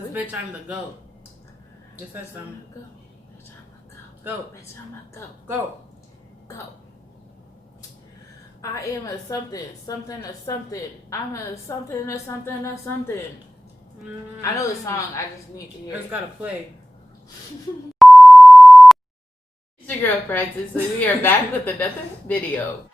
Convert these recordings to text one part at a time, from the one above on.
Cause bitch, I'm the GOAT. Just said something. Go. Bitch, I'm a goat. Go. Bitch, I'm a goat. Go. Go. I am a something, something, a something. I'm a something, a something, a something. Mm-hmm. I know the song. I just need to hear It's it. gotta play. It's your girl Francis, and we are back with another video.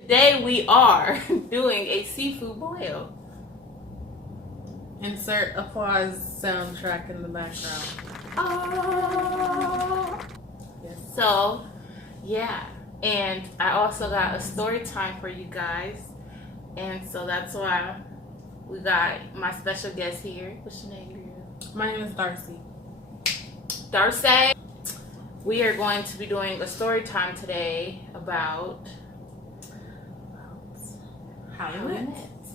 Today we are doing a seafood boil. Insert applause soundtrack in the background. Oh. Yes. So, yeah. And I also got a story time for you guys. And so that's why we got my special guest here. What's your name, girl? My name is Darcy. Darcy. We are going to be doing a story time today about How how we met.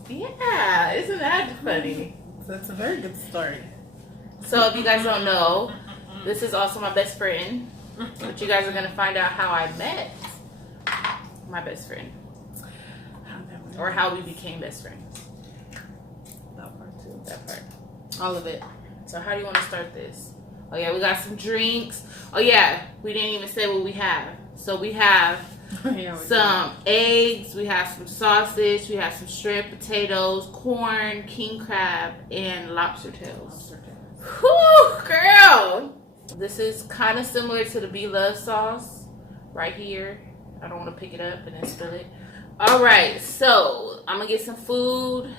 Yeah, isn't that funny? That's a very good story. So if you guys don't know, this is also my best friend. But you guys are gonna find out how I met my best friend, or how we became best friends. That part too. That part. All of it. So how do you want to start this? Oh yeah, we got some drinks. Oh yeah, we didn't even say what we have. So we have Yeah, some eggs, we have some sausage, we have some shrimp, potatoes, corn, king crab, and lobster tails. Whew, girl! This is kind of similar to the Be Love sauce right here. I don't want to pick it up and then spill it. All right, so I'm gonna get some food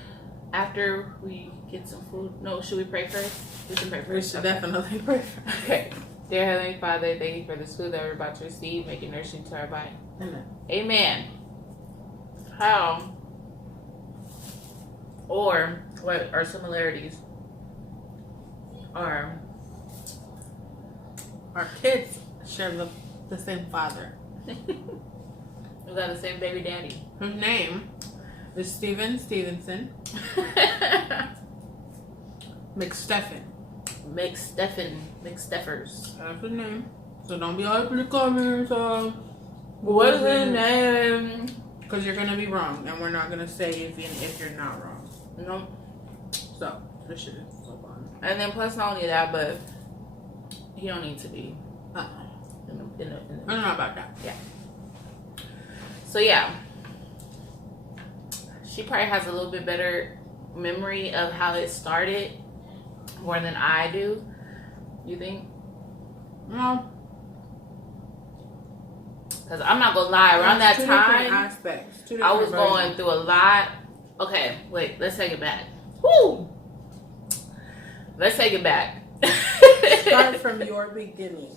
after we get some food. No, should we pray first? We can pray first. We should Okay. definitely pray first. Okay. Dear Heavenly Father, thank you for this food that we're about to receive. Make it nourishing to our body. Amen. Amen. How or what are similarities are Our kids share the same father. we got the same baby daddy. His name is Steven Stevenson McStephen. McSteffers. That's his name. So don't be all up in the comments. What is his name? Because you're gonna be wrong, and we're not gonna say if you're not wrong. No. So this shit is so fun. And then plus not only that, but he don't need to be. I In the, don't know about that. Yeah. So yeah, she probably has a little bit better memory of how it started more than I do. You think? No. Because I'm not gonna lie, around that Two different time, aspects. Two I was different going versions. through a lot. Okay, wait, let's take it back. Woo! Let's take it back. Start from your beginning.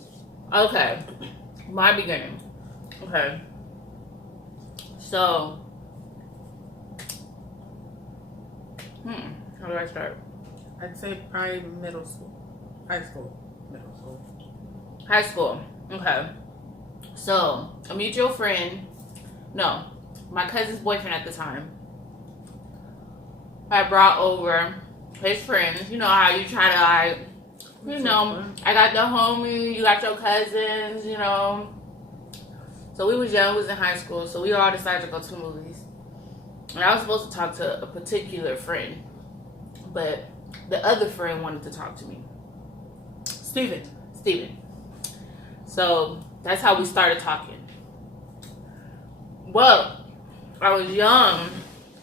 Okay, my beginning. Okay, so, how do I start? I'd say probably middle school. High school. Middle school. High school. Okay. So, a mutual friend, no, my cousin's boyfriend at the time, I brought over his friends. You know how you try to, like, you know, I got the homie, you got your cousins, you know. So we was young, we was in high school, so we all decided to go to the movies. And I was supposed to talk to a particular friend, but the other friend wanted to talk to me. Steven. So that's how we started talking. Well, I was young,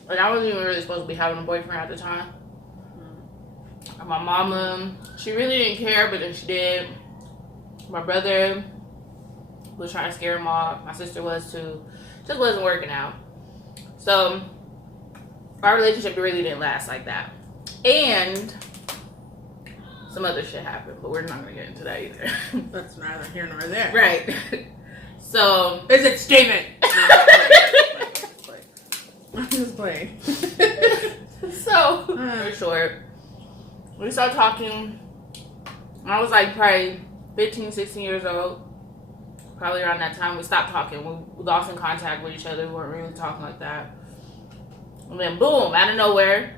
and I wasn't even really supposed to be having a boyfriend at the time. And my mama, she really didn't care, but then she did. My brother was trying to scare him off. My sister was too. Just wasn't working out. So our relationship really didn't last like that. And some other shit happened, but we're not gonna get into that either. That's neither here nor there. Right. So Is it Steven? I'm just playing. So for short, we started talking. I was like probably 15, 16 years old. Probably around that time we stopped talking. We lost in contact with each other. We weren't really talking like that. And then boom, out of nowhere,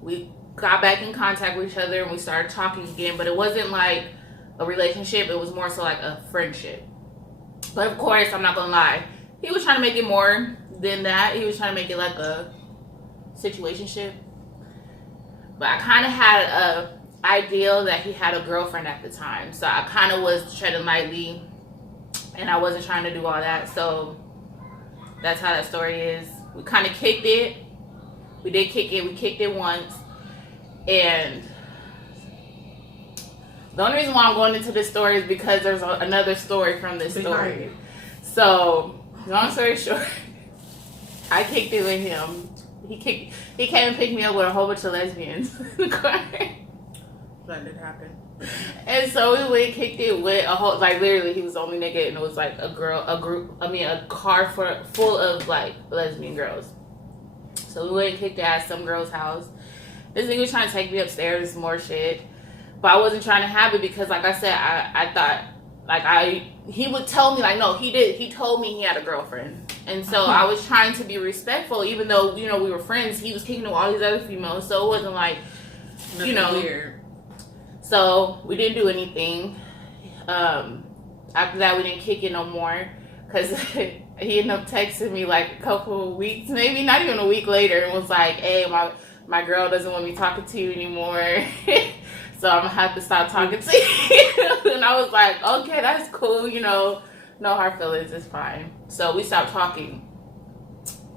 we got back in contact with each other and we started talking again. But it wasn't like a relationship. It was more so like a friendship. But of course, I'm not gonna lie, he was trying to make it more than that. He was trying to make it like a situationship. But I kind of had a ideal that he had a girlfriend at the time. So I kind of was treading lightly. And I wasn't trying to do all that. So that's how that story is. We kind of kicked it. We did kick it. We kicked it once. And the only reason why I'm going into this story is because there's another story from this story. So, long story short, I kicked it with him. He came and picked me up with a whole bunch of lesbians in the car. That did happen. And so we went and kicked it with a whole, like literally he was the only nigga and it was like a car full of like lesbian girls. So we went and kicked it at some girl's house. This nigga was trying to take me upstairs, some more shit. But I wasn't trying to have it because like I said, I thought, like he would tell me like, no, he told me he had a girlfriend. And so I was trying to be respectful even though, you know, we were friends. He was kicking with all these other females. So it wasn't like, nothing, you know, weird. So we didn't do anything. After that, we didn't kick it no more because he ended up texting me like a couple of weeks, maybe not even a week later, and was like, "Hey, my girl doesn't want me talking to you anymore, so I'm gonna have to stop talking to you." And I was like, "Okay, that's cool. You know, no hard feelings. It's fine." So we stopped talking,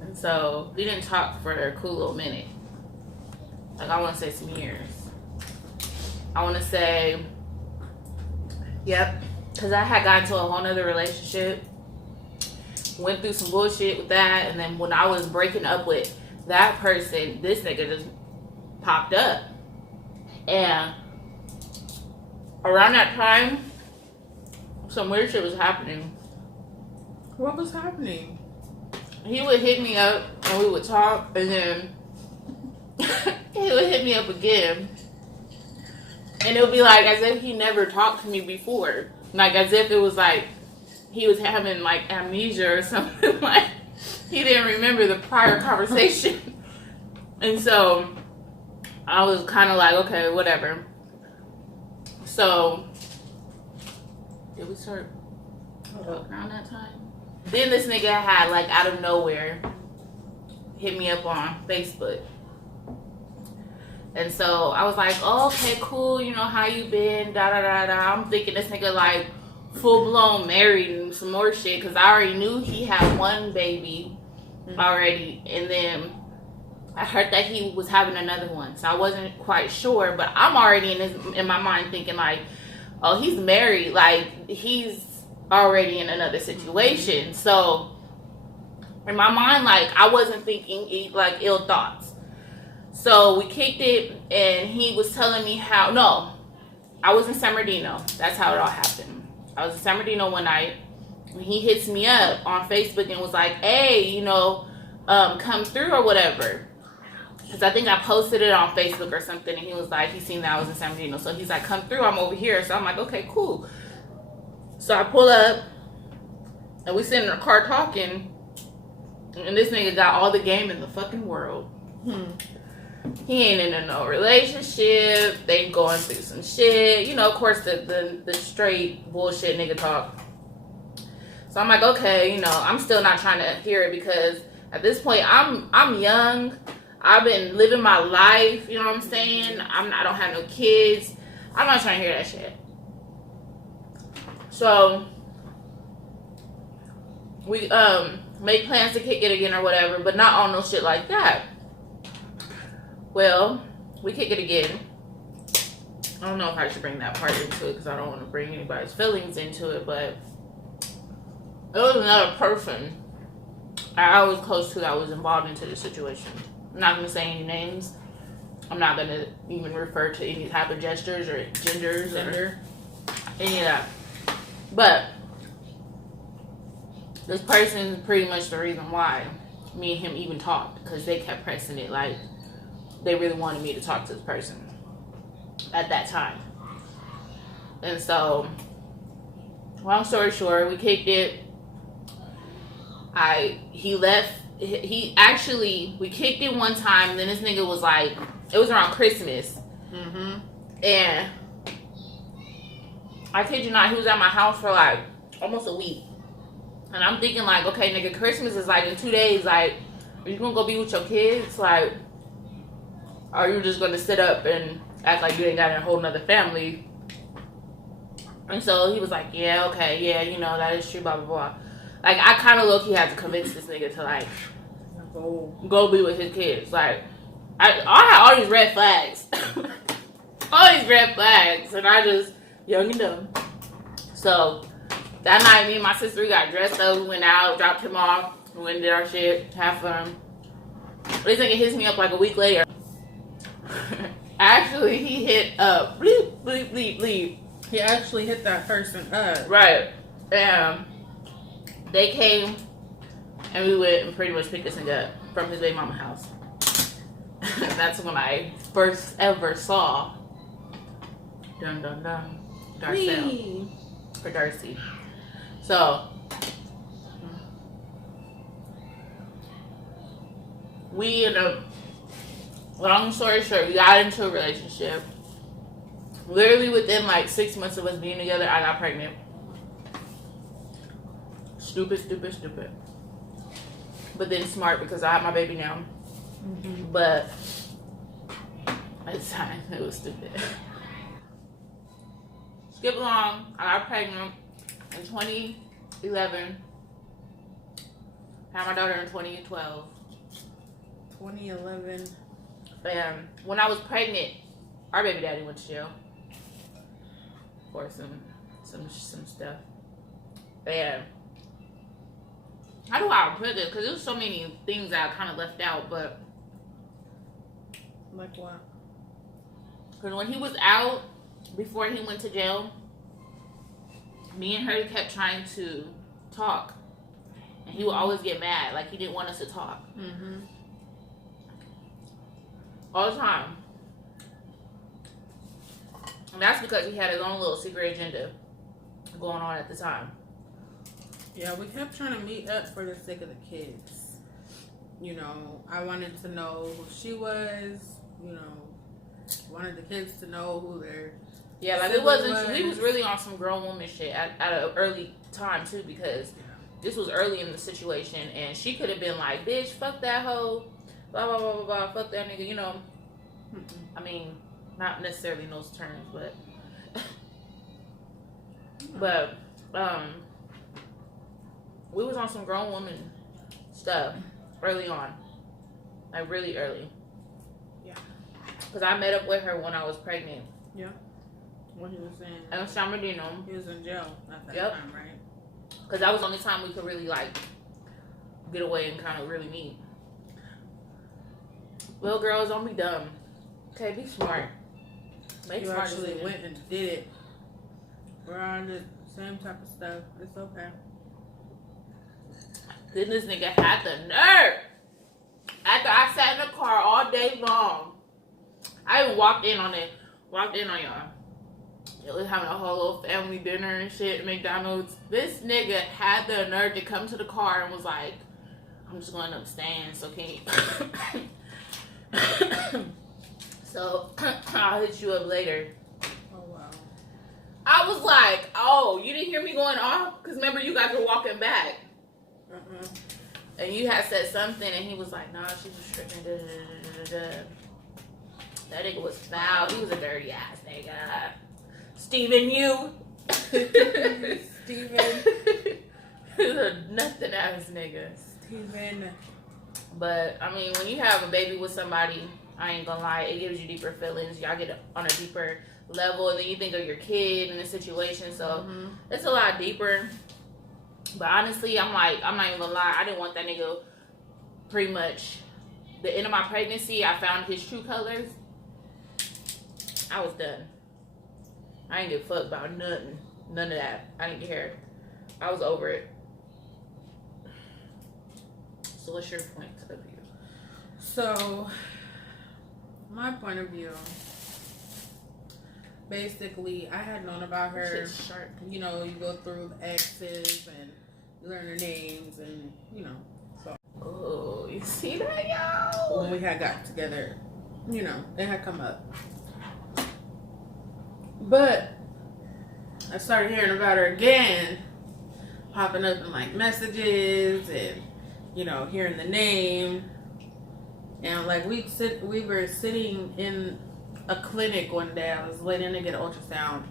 and so we didn't talk for a cool little minute. Like I want to say some years. I want to say, yep, because I had gotten into a whole nother relationship, went through some bullshit with that, and then when I was breaking up with that person, this nigga just popped up. And around that time, some weird shit was happening. What was happening? He would hit me up and we would talk, and then he would hit me up again. And it would be like as if he never talked to me before. Like as if it was like he was having like amnesia or something. Like he didn't remember the prior conversation. And so I was kind of like, okay, whatever. So did we start around that time? Then this nigga had like out of nowhere hit me up on Facebook. And so I was like, oh, okay, cool. You know, how you been? Da, da, da, da. I'm thinking this nigga like full-blown married and some more shit. Because I already knew he had one baby already. And then I heard that he was having another one. So I wasn't quite sure. But I'm already in my mind thinking like, oh, he's married. Like, he's already in another situation. So in my mind, like, I wasn't thinking like ill thoughts. So we kicked it, and he was telling me how. No, I was in San Bernardino. That's how it all happened. I was in San Bernardino one night, and he hits me up on Facebook and was like, "Hey, you know, come through or whatever." Because I think I posted it on Facebook or something, and he was like, he seen that I was in San Bernardino, so he's like, "Come through. I'm over here." So I'm like, "Okay, cool." So I pull up, and we sit in the car talking, and this nigga got all the game in the fucking world. He ain't in no relationship. They going through some shit. You know, of course, the straight bullshit nigga talk. So I'm like, okay, you know, I'm still not trying to hear it because at this point, I'm young. I've been living my life. You know what I'm saying? I don't have no kids. I'm not trying to hear that shit. So we make plans to kick it again or whatever, but not on no shit like that. Well, we kick it again. I don't know if I should bring that part into it because I don't want to bring anybody's feelings into it, but it was another person I was close to that was involved into the situation. I'm not going to say any names. I'm not going to even refer to any type of gestures or genders or any of that. But this person is pretty much the reason why me and him even talked, because they kept pressing it like they really wanted me to talk to this person at that time. And so, long story short, we kicked it. He left. We kicked it one time. Then this nigga was like, it was around Christmas. And I kid you not, he was at my house for like almost a week. And I'm thinking like, okay, nigga, Christmas is like in 2 days. Like, are you gonna go be with your kids? Like, are you just gonna sit up and act like you ain't got a whole nother family? And so he was like, yeah, okay, yeah, you know, that is true, blah, blah, blah. Like, I kind of low-key had to convince this nigga to, like, go be with his kids. Like, I had all these red flags. All these red flags. And I just, young and dumb. So, that night, me and my sister, we got dressed up. We went out, dropped him off. We went and did our shit, had fun. This nigga hits me up like a week later. Actually, he hit up, bleep, bleep, bleep, bleep. He actually hit that person up. Right. And they came and we went and pretty much picked this nigga up from his baby mama house. That's when I first ever saw dun dun dun Darcy for Darcy. So we ended up, long story short, we got into a relationship. Literally within like 6 months of us being together, I got pregnant. Stupid. But then smart because I have my baby now. Mm-hmm. But at the time, it was stupid. Skip along, I got pregnant in 2011. Had my daughter in 2012. 2011. And when I was pregnant, our baby daddy went to jail for some stuff. And how do I put this? Because there's so many things that I kind of left out, but like what? Because when he was out, before he went to jail, me and her kept trying to talk, and he would always get mad, like he didn't want us to talk. Mm-hmm. All the time. And that's because he had his own little secret agenda going on at the time. Yeah, we kept trying to meet up for the sake of the kids. You know, I wanted to know who she was. You know, wanted the kids to know who their it wasn't. We was really on some grown woman shit at an early time too, because this was early in the situation, and she could have been like, "Bitch, fuck that hoe, blah blah blah blah blah, fuck that nigga," you know. I mean, not necessarily in those terms, but we was on some grown woman stuff early on, like really early. Yeah, because I met up with her when I was pregnant. Yeah, what he was saying. And San Bernardino. He was in jail at that time, right? Because that was the only time we could really like get away and kind of really meet. Little girls, don't be dumb. Okay, be smart. Make you actually went and did it. We're on the same type of stuff. It's okay. Then this nigga had the nerve. After I sat in the car all day long, I even walked in on y'all. It was having a whole little family dinner and shit at McDonald's. This nigga had the nerve to come to the car and was like, "I'm just going up staying, so can you?" So I'll hit you up later. Oh wow. I was like, "Oh, you didn't hear me going off? Because remember, you guys were walking back." And you had said something, and he was like, "Nah, she was tripping." That nigga was foul. He was a dirty ass nigga. Steven, you. Steven. He's a nothing ass nigga. Steven. But I mean, when you have a baby with somebody, I ain't gonna lie, it gives you deeper feelings. Y'all get on a deeper level, and then you think of your kid and the situation. So it's a lot deeper. But honestly, I'm not even gonna lie, I didn't want that nigga. Pretty much the end of my pregnancy, I found his true colors. I was done. I ain't give a fuck about nothing. None of that. I didn't care. I was over it. So what's your point of view? So my point of view, basically, I had known about her. You know, you go through the exes and you learn their names, and you know. So. Oh, you see that, y'all? When we had got together, you know, it had come up. But I started hearing about her again popping up in like messages and, you know, hearing the name. And like we were sitting in a clinic one day. I was waiting to get an ultrasound.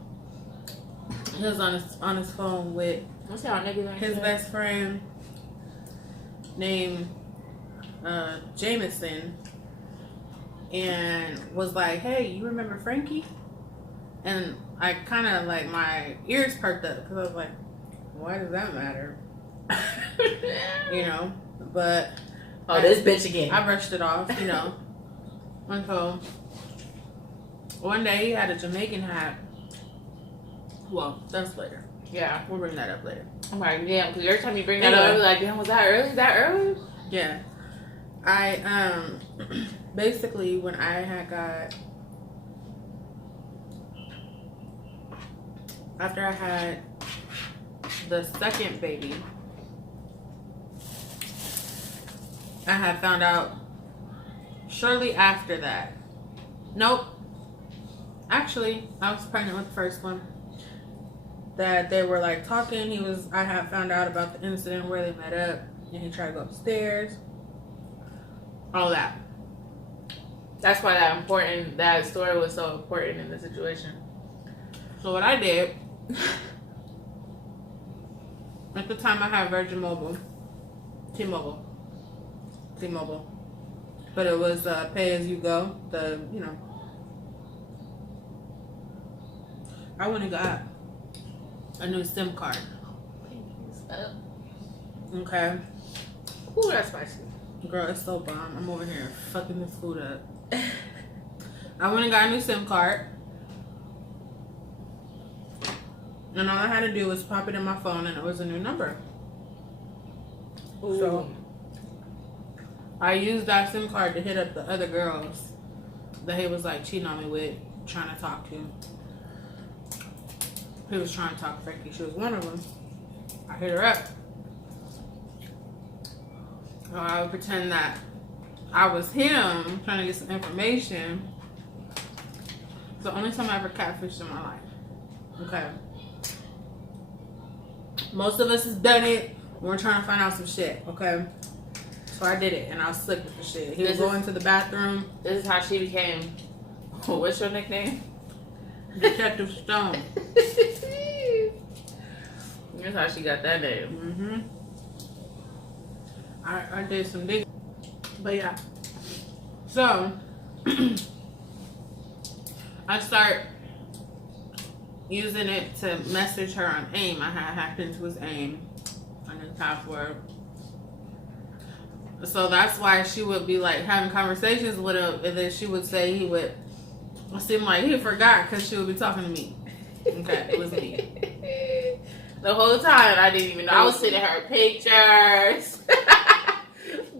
He was on his phone with his best friend named Jameson, and was like, "Hey, you remember Frankie?" And I kind of like my ears perked up because I was like, "Why does that matter?" You know, but this bitch again. I brushed it off, you know. And so one day he had a Jamaican hat. Well, that's later. Yeah, we'll bring that up later. I'm like, damn, because every time you bring that up, I'm like, damn, was that early? That early? Yeah. I basically when I had got, after I had the second baby, I had found out shortly after that. Nope. Actually, I was pregnant with the first one. That they were like talking. I had found out about the incident where they met up and he tried to go upstairs. All that. That's why that story was so important in the situation. So what I did, at the time I had Virgin Mobile, T-Mobile, but it was pay as you go. I went and got a new SIM card. Okay. Ooh, that's spicy. Girl, it's so bomb. I'm over here fucking this food up. I went and got a new SIM card. And all I had to do was pop it in my phone and it was a new number. Ooh. So I used that SIM card to hit up the other girls that he was like cheating on me with, trying to talk to. He was trying to talk to Frankie. She was one of them. I hit her up. So I would pretend that I was him trying to get some information. It's the only time I ever catfished in my life. Okay. Most of us has done it when we're trying to find out some shit. Okay. So I did it and I was slick with the shit. He was going to the bathroom. This is how she became. What's your nickname? Detective Stone. That's how she got that name. I did some digging. But yeah. So I start using it to message her on AIM. I had hacked into his AIM on his password. So that's why she would be like having conversations with him, and then she would say he would seem like he forgot because she would be talking to me. Okay, it was me. The whole time I didn't even know. I was sending her pictures.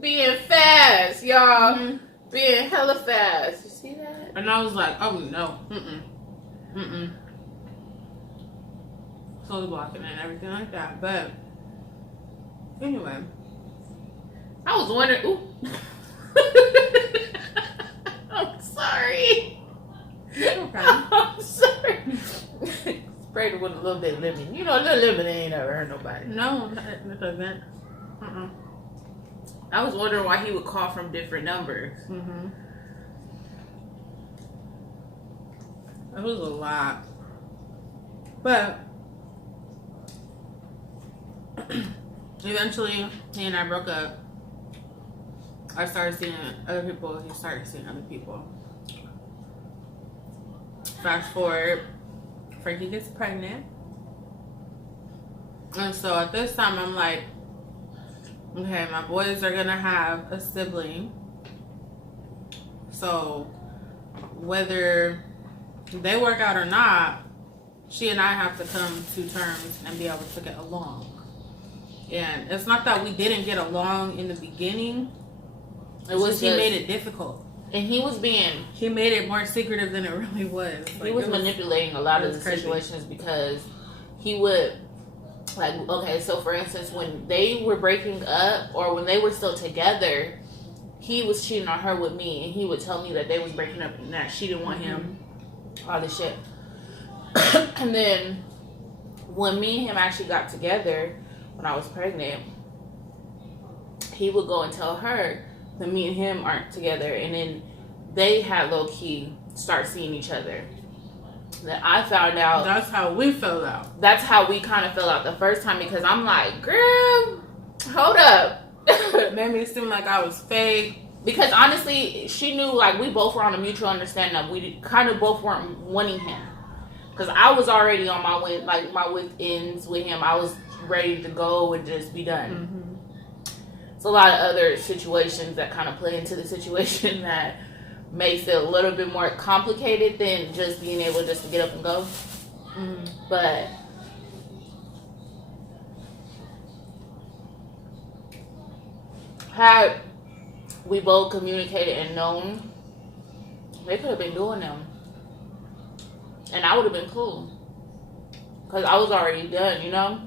Being fast, y'all. Being hella fast. You see that? And I was like, oh no. Slowly blocking and everything like that. But anyway. I was wondering. Ooh. I'm sorry. Okay. I'm sorry. Sprayed it with a little bit of lemon. You know, a little lemon ain't never hurt nobody. No, it doesn't. I was wondering why he would call from different numbers. It was a lot. But eventually, he and I broke up. I started seeing other people. He started seeing other people. Fast forward, Frankie gets pregnant. And so at this time, I'm like, okay, my boys are going to have a sibling. So whether they work out or not, she and I have to come to terms and be able to get along. And it's not that we didn't get along in the beginning. It was he made it difficult. And he made it more secretive than it really was. He was manipulating a lot of the situations because he would, like, okay, so for instance, when they were breaking up or when they were still together, he was cheating on her with me, and he would tell me that they was breaking up and that she didn't want him, all this shit. And then when me and him actually got together, when I was pregnant, he would go and tell her that me and him aren't together, and then they had low key start seeing each other. Then I found out. That's how we fell out. That's how we kind of fell out the first time, because I'm like, girl, hold up. Made me seem like I was fake. Because honestly, she knew like we both were on a mutual understanding of we kind of both weren't wanting him. Because I was already on my way, like my with ends with him. I was ready to go and just be done. Mm-hmm. It's a lot of other situations that kind of play into the situation that makes it a little bit more complicated than just being able just to get up and go. Mm-hmm. But had we both communicated and known, they could have been doing them. And I would have been cool. Because I was already done, you know?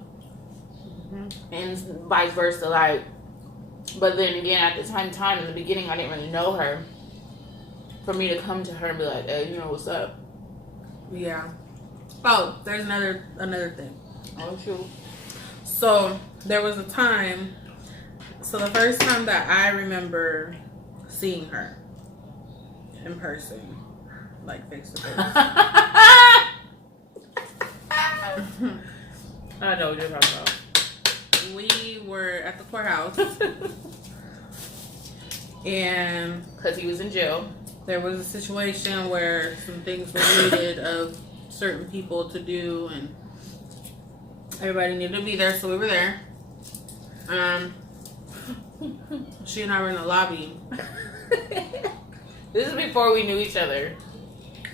Mm-hmm. And vice versa, like. But then again, at the same time, in the beginning, I didn't really know her. For me to come to her and be like, hey, you know, what's up? Yeah. Oh, there's another thing. Oh, shoot. So, there was a time. So, the first time that I remember seeing her in person, like face to face. I know what you're talking about. We were at the courthouse. And because he was in jail. There was a situation where some things were needed of certain people to do, and everybody needed to be there, so we were there. She and I were in the lobby. This is before we knew each other.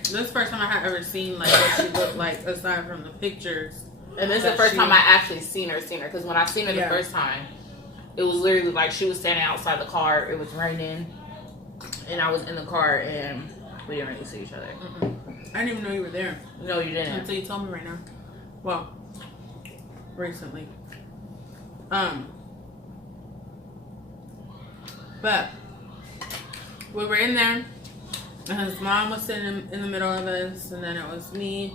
This is the first time I had ever seen like what she looked like, aside from the pictures. And this is the first time I actually seen her. Because when I seen her the first time, it was literally like she was standing outside the car. It was raining, and I was in the car, and we didn't really see each other. Mm-mm. I didn't even know you were there. No, you didn't. Until you told me right now. Well, recently. But we were in there, and his mom was sitting in the middle of us, and then it was me,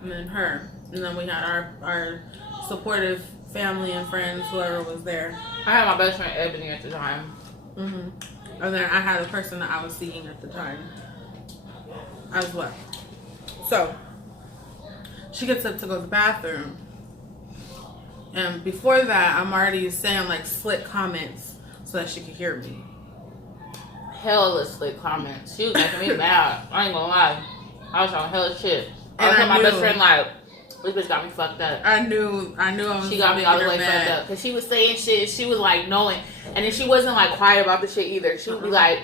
and then her, and then we had our supportive family and friends, whoever was there. I had my best friend Ebony at the time. Mm-hmm. And then I had a person that I was seeing at the time as well. So she gets up to go to the bathroom, and before that, I'm already saying like slick comments so that she could hear me. Hella slick comments. She was making me mad. I ain't gonna lie. I was on hella shit. I was And my best friend like, this bitch got me fucked up. I knew I was. She got me all the way fucked up because she was saying shit. She was like knowing, and then she wasn't like quiet about the shit either. She would be like,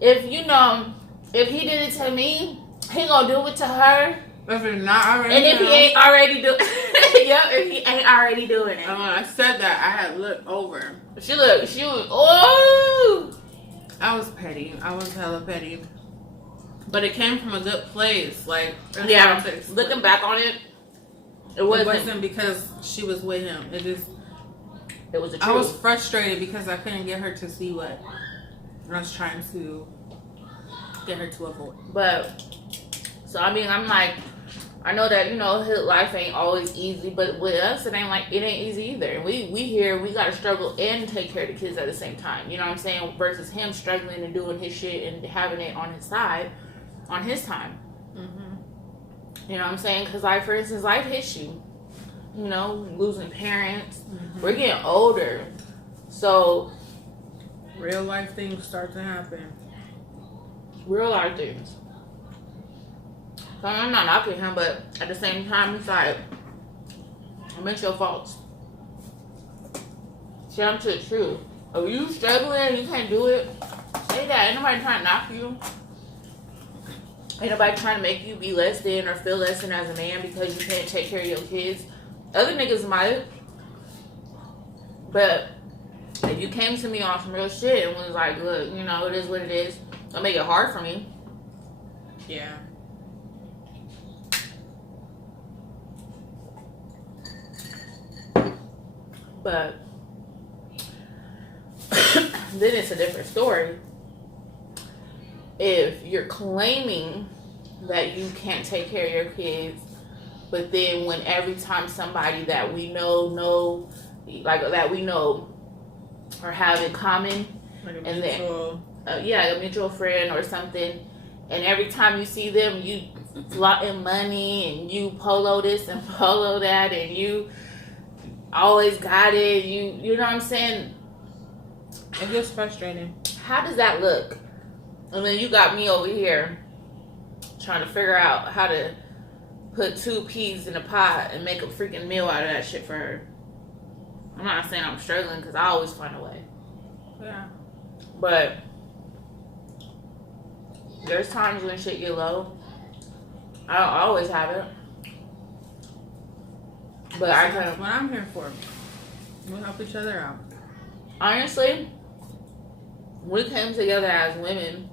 if he did it to me, he gonna do it to her. If it's not already, and if he ain't already doing, if he ain't already doing it. And when I said that, I had looked over. She was, oh. I was petty. I was hella petty. But it came from a good place. Like, yeah, looking back on it, it wasn't because she was with him. It was the truth. I was frustrated because I couldn't get her to see what I was trying to get her to avoid. But, so I mean, I'm like, I know that, life ain't always easy, but with us, it ain't easy either. We here, we gotta struggle and take care of the kids at the same time. You know what I'm saying? Versus him struggling and doing his shit and having it on his side, on his time. Mm-hmm. You know what I'm saying? Because, like, for instance, life hits you. Losing parents. Mm-hmm. We're getting older. So, real life things start to happen. Real life things. So I'm not knocking him, but at the same time, it's like, admit your faults. Say them to the truth. If you struggling and you can't do it, say that. Ain't nobody trying to knock you. Ain't nobody trying to make you be less than or feel less than as a man because you can't take care of your kids. Other niggas might. But if you came to me on some real shit and was like, look, it is what it is, it'll make it hard for me. Yeah. But then it's a different story. If you're claiming that you can't take care of your kids, but then when every time somebody that we know like that we know or have in common, Like a and mutual. then a mutual friend or something. And every time you see them, you flaunting money and you polo this and polo that, and you always got it. You know what I'm saying? It gets frustrating. How does that look? And then you got me over here trying to figure out how to put 2 peas in a pot and make a freaking meal out of that shit for her. I'm not saying I'm struggling, because I always find a way. Yeah. But there's times when shit get low. I don't always have it. But I kind That's of... what I'm here for. We'll help each other out. Honestly, we came together as women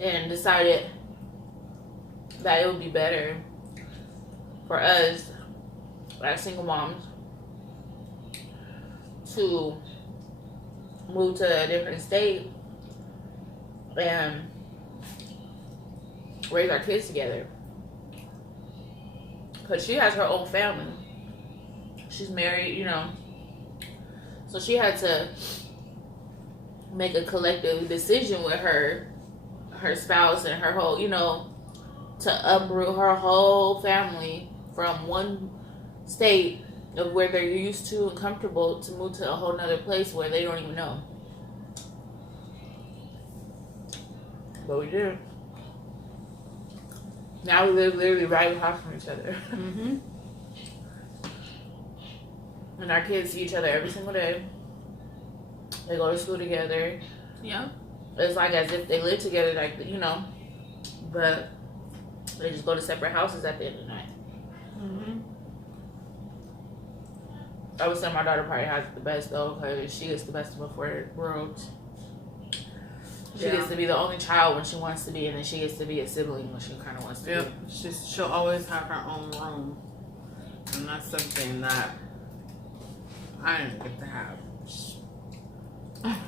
and decided that it would be better for us as single moms to move to a different state and raise our kids together. Because she has her own family. She's married, you know. So she had to make a collective decision with her spouse and her whole, you know, to uproot her whole family from one state of where they're used to and comfortable to move to a whole nother place where they don't even know. But we did. Now we live literally right across from each other. Mm-hmm. And our kids see each other every single day. They go to school together. Yeah. It's like as if they live together, like, you know. But they just go to separate houses at the end of the night. Mm-hmm. I would say my daughter probably has the best, though, because she gets the best of both worlds. She gets to be the only child when she wants to be, and then she gets to be a sibling when she kind of wants to be. She'll always have her own room. And that's something that I didn't get to have.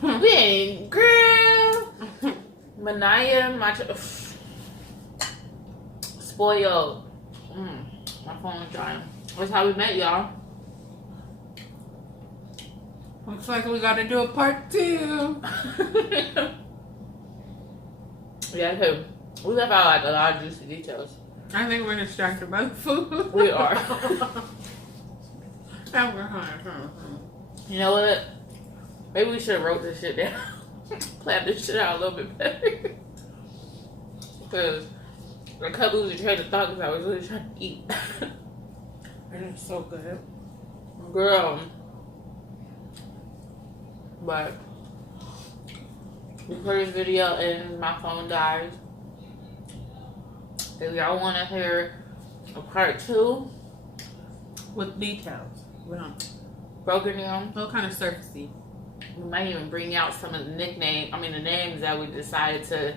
We ain't, girl. Manaya, spoiled. My phone's dying. That's how we met, y'all. Looks like we got to do a part 2. Yeah, okay. We left out like a lot of juicy details. I think we're distracted by the food. We are. And we're hungry. You know what? Maybe we should have wrote this shit down. Planned this shit out a little bit better. Because I kept losing train of thought because I was really trying to eat. And it's so good. Girl. But before this video ends, my phone dies. If y'all want to hear a part 2 With details. We don't. broken down, All kind of surfacey. we might even bring out some of the the names that we decided to,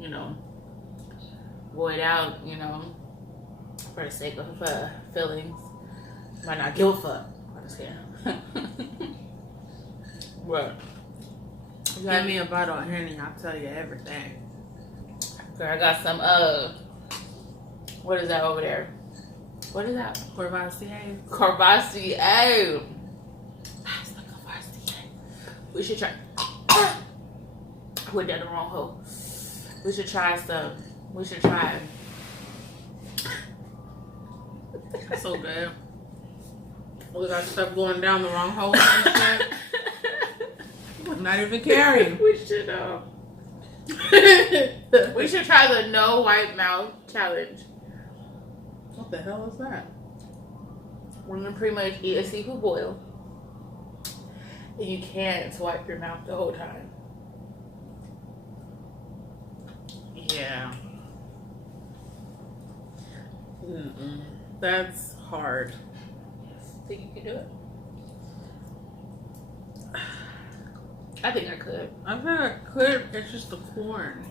you know, void out, you know, for the sake of feelings. Might not give a fuck. I'm just kidding. What? Give me a bottle of Henny, I'll tell you everything. Girl, I got some, what is that over there? What is that? Courvoisier. Courvoisier. That's like Courvoisier. We should try. I went down the wrong hole. We should try some. We should try. So good. We got stuff going down the wrong hole and shit. I'm not even caring. We should, we should try the no white mouth challenge. What the hell is that? We're gonna pretty much eat a seafood boil, and you can't swipe your mouth the whole time. Yeah. That's hard. Think you can do it? I think I could. I think I could. It's just the corn.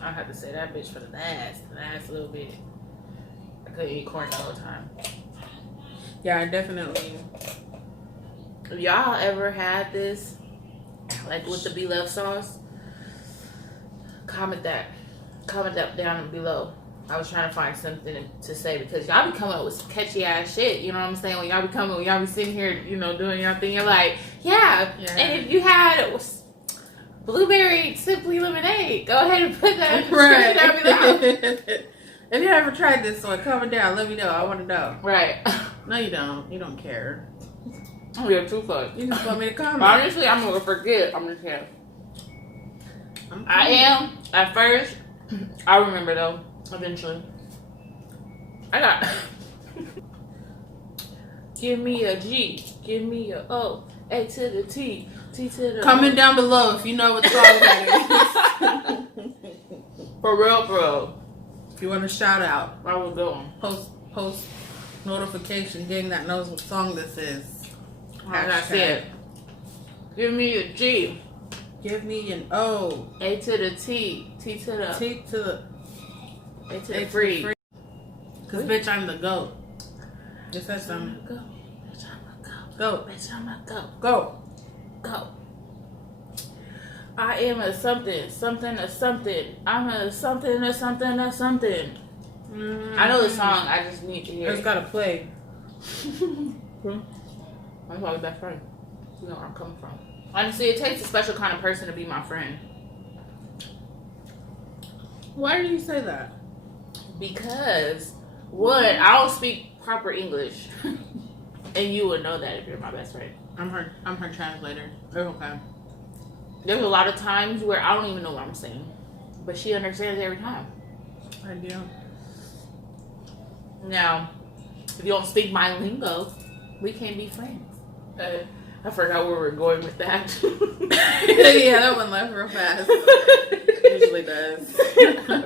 I had to say that bitch for the last little bit. I couldn't eat corn the whole time. Yeah, I definitely. Have y'all ever had this, like with the beloved sauce? Comment that down below. I was trying to find something to say because y'all be coming up with some catchy ass shit. You know what I'm saying? When y'all be sitting here, you know, doing your thing, you're like, yeah. And if you had blueberry simply lemonade, go ahead and put that in the right. If you ever tried this one, comment down. Let me know. I want to know. Right. No, you don't. You don't care. Oh, you're too fucked. You just want me to comment. Honestly, I'm gonna forget. I'm just kidding. I am at first. I remember though. Eventually, I got. Give me a G. Give me a O. A to the T. T to the. Comment down below if you know what song that is. For real. If you want to shout out, I will go. Post notification, gang that knows what song this is. As I said, give me a G. Give me an O. A to the T. T to the. T to the. A to the free. Cause bitch, I'm the GOAT. Just said something. Go. Bitch, I'm a go. Go. Bitch, I'm a go. Go. Go. I am a something. Something or something. I'm a something or something or something. Mm-hmm. I know the song. I just need to hear it. It's gotta play. I'm probably best friend. You know where I'm coming from. Honestly, it takes a special kind of person to be my friend. Why do you say that? Because, one, I don't speak proper English. And you would know that if you're my best friend. I'm her translator. It's okay. There's a lot of times where I don't even know what I'm saying. But she understands every time. I do. Now, if you don't speak my lingo, we can't be friends. I forgot where we're going with that. Yeah, that one left real fast. Usually does.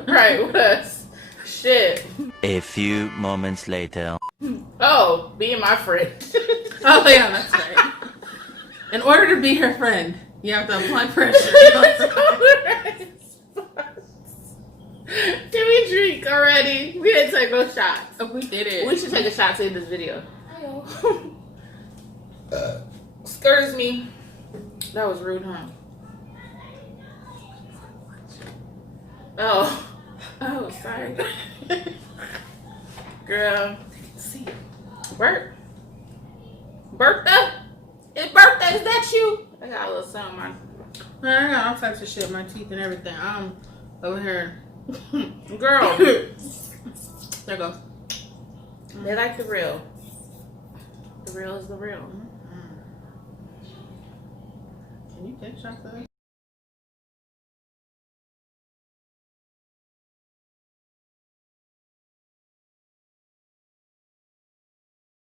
Right, with us. Shit. A few moments later. Oh, being my friend. Oh, yeah, that's right. In order to be her friend, you have to apply pressure. Can we drink already? We didn't take no shots. Oh, we did it. We should take a shot to end this video. Excuse me. That was rude, huh? Oh, sorry. Girl, see, Bertha? Is Bertha, is that you? I got a little something on I got all types of shit, my teeth and everything. I'm over here. Girl. There you go. They like the real. The real is the real. Can you take shots of that?